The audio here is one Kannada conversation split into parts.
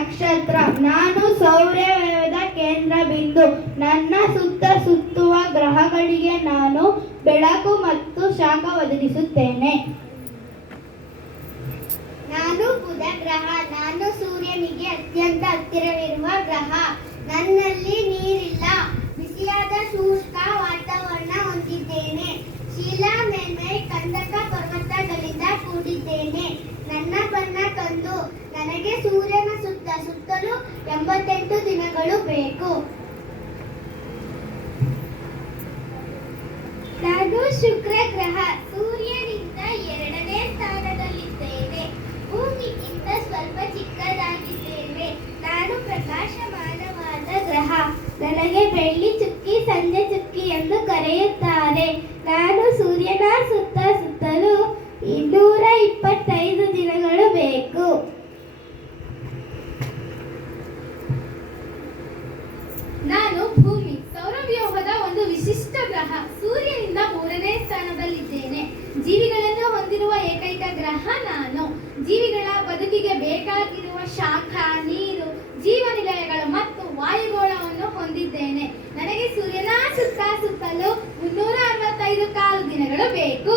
ನಕ್ಷತ್ರ. ನಾನು ಸೌರವ್ಯೂಹದ ಕೇಂದ್ರ ಬಿಂದು. ನನ್ನ ಸುತ್ತ ಸುತ್ತುವ ಗ್ರಹಗಳಿಗೆ ನಾನು ಬೆಳಕು ಮತ್ತು ಶಾಖ ಒದಗಿಸುತ್ತೇನೆ. ನಾನು ಬುಧ ಗ್ರಹ. ನಾನು ಸೂರ್ಯನಿಗೆ ಅತ್ಯಂತ ಹತ್ತಿರವಿರುವ ಗ್ರಹ. ನನ್ನಲ್ಲಿ ನೀರಿಲ್ಲ. ಬಿಸಿಯಾದ ಶುಷ್ಕ ವಾತಾವರಣ ಹೊಂದಿದ್ದೇನೆ. ಶಿಲಾ ಮೇಲ್ಮೈ ಕಂದಕ ಪರ್ವತಗಳಿಂದ ಕೂಡಿದ್ದೇನೆ. ನನ್ನ ಬಣ್ಣ ಕಂದು. ನನಗೆ ಸೂರ್ಯನ ಸುತ್ತ ಸುತ್ತಲೂ 88 ದಿನಗಳು ಬೇಕು. ನಾನು ಶುಕ್ರ ಗ್ರಹ. ಸೂರ್ಯನಿಂದ 2ನೇ ಸ್ಥಾನದಲ್ಲಿದ್ದೇನೆ. ಭೂಮಿಗಿಂತ ಸ್ವಲ್ಪ ಚಿಕ್ಕದಾಗಿದ್ದೇನೆ. ನಾನು ಪ್ರಕಾಶಮಾನವಾದ ಗ್ರಹ. ನನಗೆ ಬೆಳ್ಳಿ ಚುಕ್ಕಿ, ಸಂಜೆ ಚುಕ್ಕಿ ಎಂದು ಕರೆಯುತ್ತಾರೆ. ನಾನು ಸೂರ್ಯನ ಸುತ್ತ ಸುತ್ತಲೂ 225 ದಿನಗಳು ಬೇಕು. ನಾನು ಭೂಮಿ, ಸೌರವ್ಯೂಹದ ಒಂದು ವಿಶಿಷ್ಟ ಗ್ರಹ. ಸೂರ್ಯನಿಂದ 3ನೇ ಸ್ಥಾನದಲ್ಲಿದ್ದೇನೆ. ಜೀವಿಗಳನ್ನು ಹೊಂದಿರುವ ಏಕೈಕ ಗ್ರಹ ನಾನು. ಜೀವಿಗಳ ಬದುಕಿಗೆ ಬೇಕಾಗಿರುವ ಶಾಖ, ನೀರು, ಜೀವನಿಲಯಗಳು ಮತ್ತು ವಾಯುಗೋಳವನ್ನು ಹೊಂದಿದ್ದೇನೆ. ನನಗೆ ಸೂರ್ಯನ ಸುತ್ತ ಸುತ್ತಲೂ 365 ಕಾಲು ದಿನಗಳು ಬೇಕು.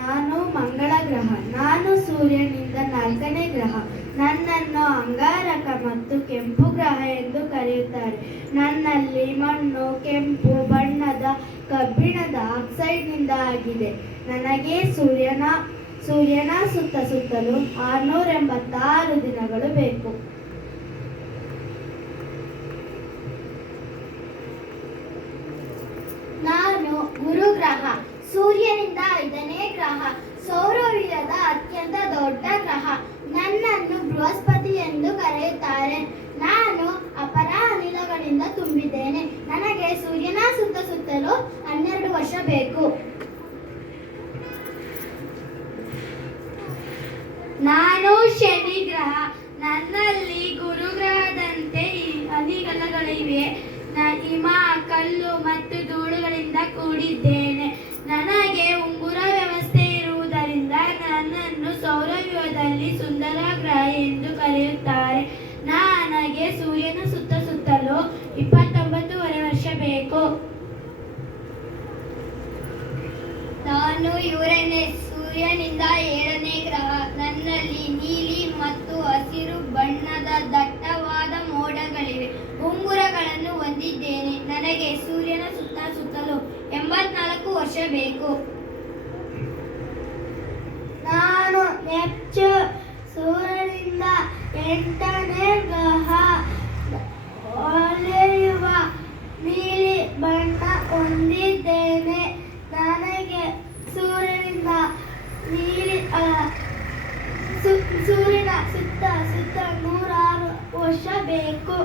ನಾನು ಮಂಗಳ ಗ್ರಹ. ನಾನು ಸೂರ್ಯನಿಂದ 4ನೇ ಗ್ರಹ. ನನ್ನನ್ನು ಅಂಗಾರಕ ಮತ್ತು ಕೆಂಪು ಗ್ರಹ ಎಂದು ಕರೆಯುತ್ತಾರೆ. ನನ್ನಲ್ಲಿ ಮಣ್ಣು ಕೆಂಪು ಬಣ್ಣದ ಕಬ್ಬಿಣದ ಆಕ್ಸೈಡ್ನಿಂದ ಆಗಿದೆ. ನನಗೆ ಸೂರ್ಯನ ಸುತ್ತ ಸುತ್ತಲೂ 686 ದಿನಗಳು ಬೇಕು. ನಾನು ಗುರು ಗ್ರಹ. ಸೂರ್ಯನಿಂದ 5ನೇ ಗ್ರಹ. ಸೌರವ್ಯೂಹದ ಅತ್ಯಂತ ದೊಡ್ಡ ಗ್ರಹ. ನನ್ನನ್ನು ಬೃಹಸ್ಪತಿ ಎಂದು ಕರೆಯುತ್ತಾರೆ. ನಾನು ಅಪರ ಅನಿಲಗಳಿಂದ ತುಂಬಿದ್ದೇನೆ. ನನಗೆ ಸೂರ್ಯನ ಸುತ್ತ ಸುತ್ತಲೂ 12 ವರ್ಷ ಬೇಕು. ನಾನು ಶನಿ ಗ್ರಹ. ನನ್ನಲ್ಲಿ ಗುರುಗ್ರಹದಂತೆ ಅನಿಲಗಳಿವೆ. ಹಿಮ, ಕಲ್ಲು ಮತ್ತು ಧೂಳುಗಳಿಂದ ಕೂಡಿದ್ದೇನೆ. ನನಗೆ ಉಂಗುರ ವ್ಯವಸ್ಥೆ ಇರುವುದರಿಂದ ನನ್ನನ್ನು ಸೌರವ್ಯೂಹದಲ್ಲಿ ಸುಂದರ ಗ್ರಹ ಎಂದು ಕರೆಯುತ್ತಾರೆ. ನನಗೆ ಸೂರ್ಯನ ಸುತ್ತ ಸುತ್ತಲೂ 29 ವರ್ಷ ಬೇಕು. ನಾನು ಯುರೇನಸ್. ಸೂರ್ಯನಿಂದ 7ನೇ ಗ್ರಹ. ನನ್ನಲ್ಲಿ ನೀಲಿ ಮತ್ತು ಹಸಿರು ಬಣ್ಣದ ದಟ್ಟವಾದ ಮೋಡಗಳಿವೆ. ಉಂಗುರಗಳನ್ನು ಹೊಂದಿದ್ದೇನೆ. ನನಗೆ ಸೂರ್ಯನ ಸುತ್ತ ಸುತ್ತಲೂ 84 ವರ್ಷ ಬೇಕು. ನಾನು ನೆಪ್ಚೂನ್. ಸೂರ್ಯನಿಂದ 8ನೇ ಗ್ರಹ. ಹೊಳೆಯುವ ನೀಲಿ ಬಣ್ಣ ಹೊಂದಿದ್ದೇನೆ. ನನಗೆ ಸೂರ್ಯನ ಸುತ್ತ 106 ವರ್ಷ ಬೇಕು.